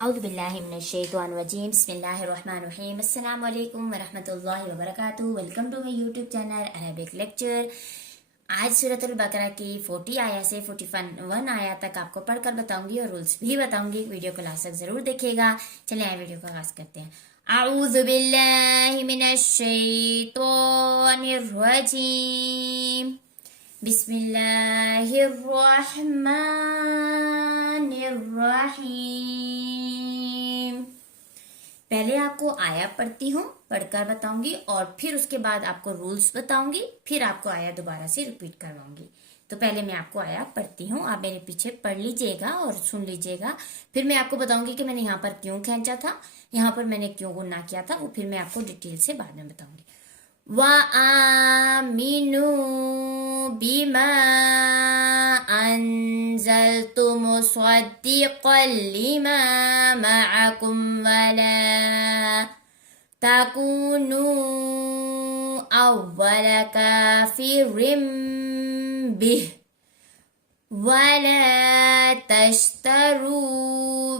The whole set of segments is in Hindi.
औज़ुबिल्लाहिमिनश्शैतानिर्रजीम बिस्मिल्लाहिर्रहमानिर्रहीम अस्सलाम वालेकुम वरहमतुल्लाहि वबरकातुहू। Welcome to my YouTube channel Arabic lecture. आज सूरतुल बकरा की 40 आया से 41 आया तक आपको पढ़कर बताऊंगी और रूल्स भी बताऊंगी। वीडियो को लास्ट तक जरूर देखिएगा। चलिए आए वीडियो का आगाज करते हैं। औज़ुबिल्लाहिमिनश्शैतानिर्रजीम बिस्मिल्लाहिर्रहमानिर्रहीम। पहले आपको आया पढ़ती हूँ, पढ़कर बताऊंगी और फिर उसके बाद आपको रूल्स बताऊंगी, फिर आपको आया दोबारा से रिपीट करवाऊंगी। तो पहले मैं आपको आया पढ़ती हूँ, आप मेरे पीछे पढ़ लीजिएगा और सुन लीजिएगा। फिर मैं आपको बताऊंगी कि मैंने यहाँ पर क्यों खींचा था, यहाँ पर मैंने क्यों गुन्ना किया था, वो फिर मैं आपको डिटेल से बाद में बताऊंगी। वआमिनु बिमा अंज़लतु मुसद्दिक़न लिमा मअकुम वला तकुनु अव्वल काफिरिम बिह वला तश्तरू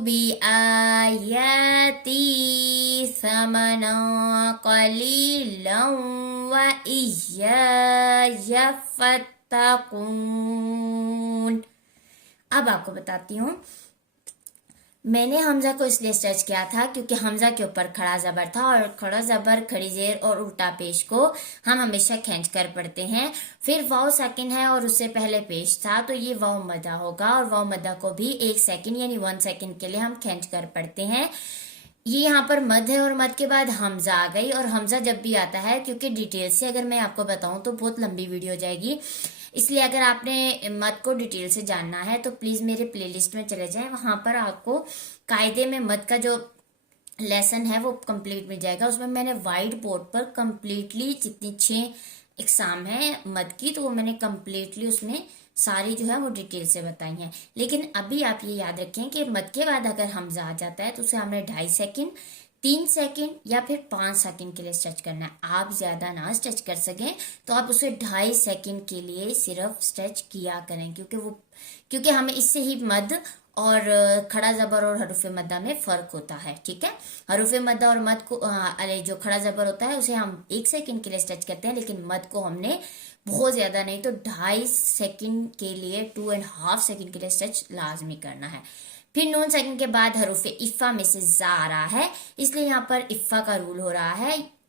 बिआयाती समना कलीलन व इय्याय फत्तकून। अब आपको बताती हूँ, मैंने हमजा को इसलिए स्ट्रेच किया था क्योंकि हमजा के ऊपर खड़ा जबर था और खड़ा जबर, खड़ी जेर और उल्टा पेश को हम हमेशा खींच कर पढ़ते हैं। फिर वाव साकिन है और उससे पहले पेश था, तो ये वाव मदा होगा और वाव मदा को भी 1 सेकंड यानी 1 सेकंड के लिए हम खींच कर पढ़ते हैं। ये यहाँ पर मद है और मद के बाद हमजा आ गई। और हमजा जब भी आता है, क्योंकि डिटेल से अगर मैं आपको बताऊं तो बहुत लंबी वीडियो हो जाएगी, इसलिए अगर आपने मद को डिटेल से जानना है तो प्लीज मेरे प्लेलिस्ट में चले जाएं। वहां पर आपको कायदे में मद का जो लेसन है वो कंप्लीट मिल जाएगा। उसमें मैंने वाइट बोर्ड पर कंप्लीटली जितनी 6 एग्जाम है मद की, तो वो मैंने कंप्लीटली उसमें सारी जो है वो डिटेल से बताई हैं। लेकिन अभी आप ये याद रखें कि मद के बाद अगर हमजा आ जाता है तो उसे हमने 2.5 सेकंड, 3 सेकंड या फिर 5 सेकंड के लिए स्ट्रेच करना है। आप ज्यादा ना स्ट्रेच कर सकें तो आप उसे 2.5 सेकंड के लिए सिर्फ स्ट्रेच किया करें, क्योंकि हमें इससे ही मद और खड़ा जबर और हरूफ मद्दा में फर्क होता है। ठीक है, हरूफ मद्दा और मद को जो खड़ा जबर होता है उसे हम 1 सेकंड के लिए स्ट्रेच करते हैं, लेकिन मद को हमने बहुत ज्यादा नहीं तो 2.5 सेकंड के लिए 2.5 सेकंड के लिए स्ट्रेच लाजमी करना है। फिर नून सेकंड के बाद हरूफ इफ़ा में से जा आ रहा है, इसलिए यहाँ पर इफ़ा का रूल हो रहा है।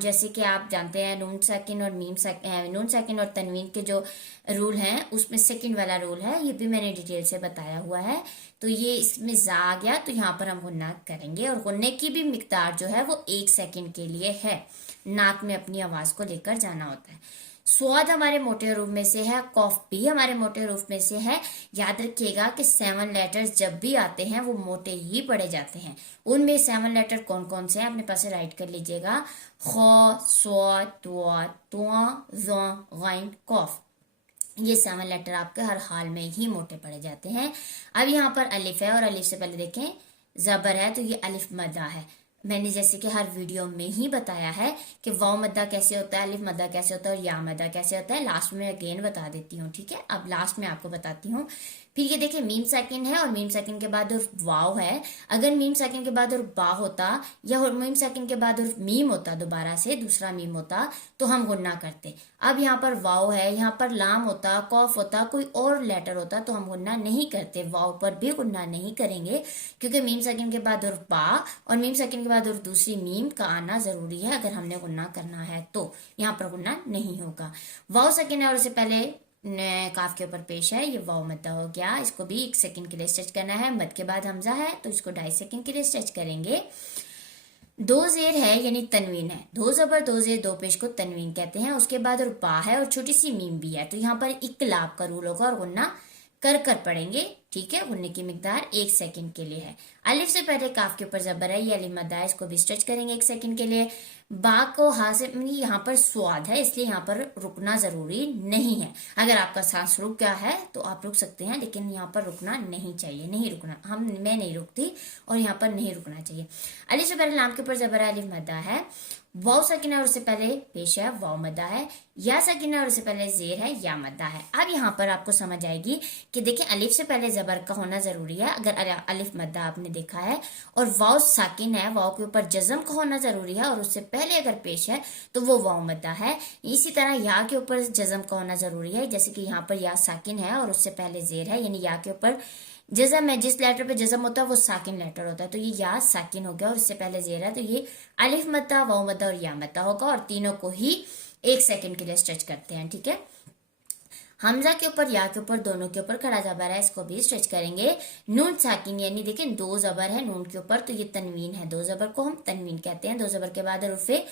जैसे कि आप जानते हैं नून सेकंड और नून सेकंड और तनवीन के जो रूल हैं उसमें सेकंड वाला रूल है, ये भी मैंने डिटेल से बताया हुआ है। तो ये इसमें जा आ गया तो यहाँ पर हम गुन्ना करेंगे और गुन्ने की भी मिकदार जो है वो 1 सेकंड के लिए है। नाक में अपनी आवाज को लेकर जाना होता है। स्वाद हमारे मोटे हरूफ में से है, कॉफ भी हमारे मोटे हरूफ में से है। याद रखिएगा कि 7 लेटर्स जब भी आते हैं वो मोटे ही पढ़े जाते हैं। उनमें 7 लेटर कौन कौन से हैं अपने पास राइट कर लीजिएगा। ख, स्वा, त्वा, तुआ, ज़ा, गैन, कॉफ। ये 7 लेटर आपके हर हाल में ही मोटे पढ़े जाते हैं। अब यहाँ पर अलिफ है और अलिफ से पहले देखें जबर है, तो ये अलिफ मदा है। मैंने जैसे कि हर वीडियो में ही बताया है कि वाव मद्दा कैसे होता है, अलिफ मद्दा कैसे होता है और या मद्दा कैसे होता है। लास्ट में अगेन बता देती हूँ, ठीक है। अब लास्ट में आपको बताती हूँ। फिर ये देखिए मीम सेकंड है और मीम सेकंड के बाद और वाव है। अगर मीम सेकंड के बाद और बा होता या मीम सेकंड के बाद और मीम होता, दोबारा से दूसरा मीम होता, तो हम गुन्ना करते। अब यहाँ पर वाव है, यहाँ पर लाम होता, कौफ होता, कोई और लेटर होता तो हम गुन्ना नहीं करते। वाव पर भी गुन्ना नहीं करेंगे क्योंकि मीम सेकंड के बाद और बा और मीम सेकंड के बाद और दूसरी मीम का आना जरूरी है अगर हमने गुन्ना करना है, तो यहाँ पर गुन्ना नहीं होगा। वाव सेकंड है और उससे पहले काफ के ऊपर पेश है, ये वाव मद्दा हो गया। इसको भी 1 सेकंड के लिए स्ट्रेच करना है। मद के बाद हमजा है तो इसको 2.5 सेकंड के लिए स्ट्रेच करेंगे। 2 जेर है यानी तनवीन है, 2 जबर 2 जेर 2 पेश को तनवीन कहते हैं। उसके बाद और बा है और छोटी सी मीम भी है, तो यहाँ पर इकलाब का रूल होगा और गुन्ना कर पढ़ेंगे। ठीक है, गुन्ने की मिकदार 1 सेकंड के लिए है। अलिफ से पहले काफ के ऊपर जबर है, ये अलिफ मद्दा है, इसको भी स्ट्रेच करेंगे 1 सेकंड के लिए। बा को हा से यहाँ पर स्वाद है, इसलिए यहाँ पर रुकना जरूरी नहीं है। अगर आपका सांस रुक गया है तो आप रुक सकते हैं, लेकिन यहाँ पर रुकना नहीं चाहिए, नहीं रुकना। मैं नहीं रुकती और यहाँ पर नहीं रुकना चाहिए। अलिफ से पहले लाम के ऊपर जबर है, अलिफ मद्दा है। वाव सकीना और उससे पहले पेश है, वाव मद्दा है। या सकीना और उससे पहले जेर है, या मद्दा है। अब यहाँ पर आपको समझ आएगी कि देखिए अलिफ से पहले जबर का होना जरूरी है अगर अलिफ मद्दा आपने देखा है, और वाव साकिन है, वाव के ऊपर जज्म का होना जरूरी है, और उससे पहले अगर पेश है तो वो वाव मद्दा है। इसी तरह या के ऊपर जज्म का होना जरूरी है, जैसे कि यहाँ पर या साकिन है और उससे पहले जेर है, यानी या के ऊपर जज्म है, जिस लेटर पे जज्म होता है वो साकिन लेटर होता है, तो ये या साकिन हो गया और इससे पहले जेर है, तो ये अलिफ मद्दा, वाव मद्दा और या मद्दा होगा, और तीनों को ही 1 सेकंड के लिए स्ट्रेच करते हैं। ठीक है, हमजा के ऊपर या के ऊपर दोनों के ऊपर खड़ा जबर है, इसको भी स्ट्रेच करेंगे। नून साकिन यानी देखें 2 जबर है नून के ऊपर, तो ये तनवीन है, 2 जबर को हम तनवीन कहते हैं। 2 जबर के बाद रुफे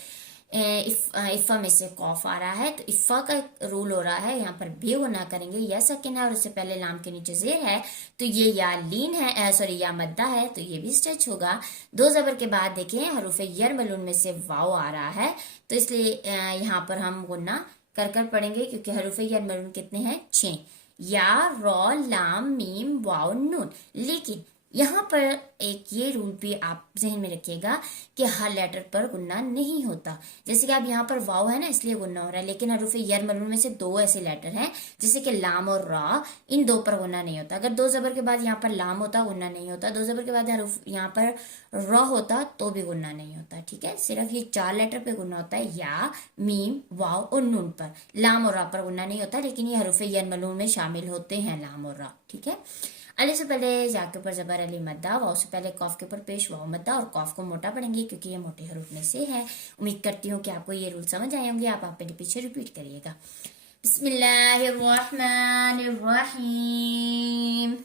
इफ़ा में से कौफ आ रहा है, तो इफ़ा का रूल हो रहा है, यहाँ पर भी गुना करेंगे। या सकिन है और उससे पहले लाम के नीचे जेर है, तो ये या लीन है, सॉरी या मद्दा है, तो ये भी स्ट्रेच होगा। 2 जबर के बाद देखें हरूफ यरमलून में से वाव आ रहा है, तो इसलिए यहाँ पर हम गुना कर कर पढ़ेंगे, क्योंकि हरूफ यरमलून कितने हैं 6, या रॉ लाम मीम वाव नून। लेकिन यहाँ पर एक ये रूल भी आप जहन में रखिएगा कि हर लेटर पर गुन्ना नहीं होता। जैसे कि अब यहाँ पर वाव है ना, इसलिए गुन्ना हो रहा है, लेकिन हरूफ यरमलून में से 2 ऐसे लेटर हैं जैसे कि लाम और रा, इन 2 पर गुन्ना नहीं होता। अगर 2 जबर के बाद यहाँ पर लाम होता गुन्ना नहीं होता, 2 जबर के बाद हरूफ यहाँ पर रा होता तो भी गुन्ना नहीं होता। ठीक है, सिर्फ ये 4 लेटर पे गुन्ना होता है, या मीम वाव और नून पर। लाम और रा पर गुन्ना नहीं होता, लेकिन ये हरूफ यरमलून में शामिल होते हैं लाम और रा। ठीक है, अली से पहले या के ऊपर जबर अली मद्दा, वाव से पहले कॉफ के ऊपर पेश वाव मद्दा, और कॉफ को मोटा पढ़ेंगे क्योंकि ये मोटे हरूफ में से है। उम्मीद करती हूँ कि आपको ये रूल समझ आए होंगे। आप मेरे पीछे रिपीट करिएगा। बिस्मिल्लाहिर्रहमानिर्रहीम।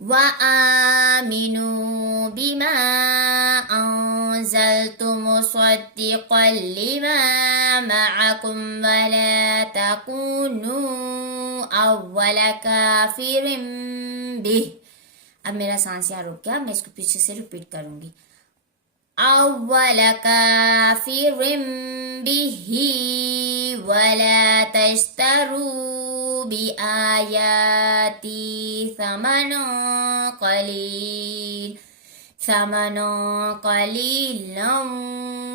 व आमिनू बिमा अंज़लतु मुसद्दिक़न लिमा मअकुम वला तकूनू अव्वल काफिरिन बिह। अब मेरा सांस यहाँ रुक गया, मैं इसको पीछे से रिपीट करूंगी। अव्वल काफिरिन बिही वला तश्तरू बिआयाती समनो कलीलन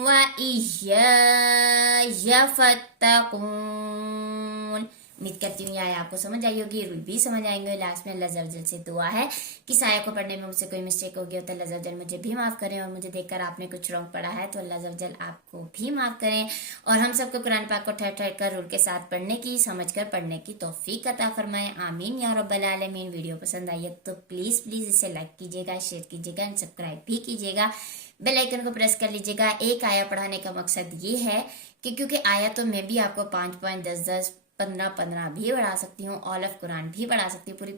व इय्याय फत्तकून। उम्मीद करती हूँ ये आपको समझ आई होगी, रूल भी समझ आएंगे। लास्ट में अल्लाह जल्ल से दुआ है कि इस आया को पढ़ने में मुझसे कोई मिस्टेक हो गया तो अल्लाह जल्ल मुझे भी माफ करें, और मुझे देखकर आपने कुछ रॉन्ग पढ़ा है तो अल्लाह जल्ल आपको भी माफ करें, और हम सबको कुरान पाक को ठहर ठहर कर रूल के साथ पढ़ने की, समझ कर पढ़ने की तौफीक अता फरमाए। आमीन या रब्बल आलमीन। वीडियो पसंद आई है तो प्लीज इसे लाइक कीजिएगा, शेयर कीजिएगा, सब्सक्राइब भी कीजिएगा, बेल आइकन को प्रेस कर लीजिएगा। एक आया पढ़ाने का मकसद ये है कि क्योंकि आया तो मैं भी आपको 5-5, 10-10, 15-15 भी पढ़ा सकती हूँ, ऑल ऑफ कुरान भी पढ़ा सकती हूँ, पूरे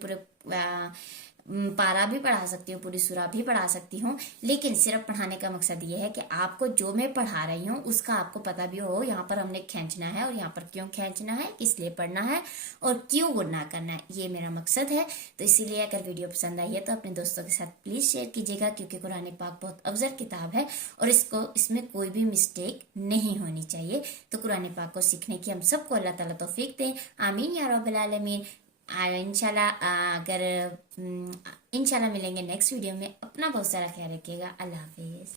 पारा भी पढ़ा सकती हूँ, पूरी सूरा भी पढ़ा सकती हूँ, लेकिन सिर्फ पढ़ाने का मकसद ये है कि आपको जो मैं पढ़ा रही हूँ उसका आपको पता भी हो, यहाँ पर हमने खींचना है और यहाँ पर क्यों खींचना है, किस लिए पढ़ना है और क्यों गुना करना है, ये मेरा मकसद है। तो इसीलिए अगर वीडियो पसंद आई है तो अपने दोस्तों के साथ प्लीज शेयर कीजिएगा, क्योंकि कुरान पाक बहुत अफजल किताब है और इसमें कोई भी मिस्टेक नहीं होनी चाहिए। तो कुरान पाक को सीखने की हम सबको अल्लाह ताला तौफीक दे। आमीन या रब्बल आलमीन। इंशाल्लाह मिलेंगे नेक्स्ट वीडियो में। अपना बहुत सारा ख्याल रखिएगा। अल्लाह हाफिज।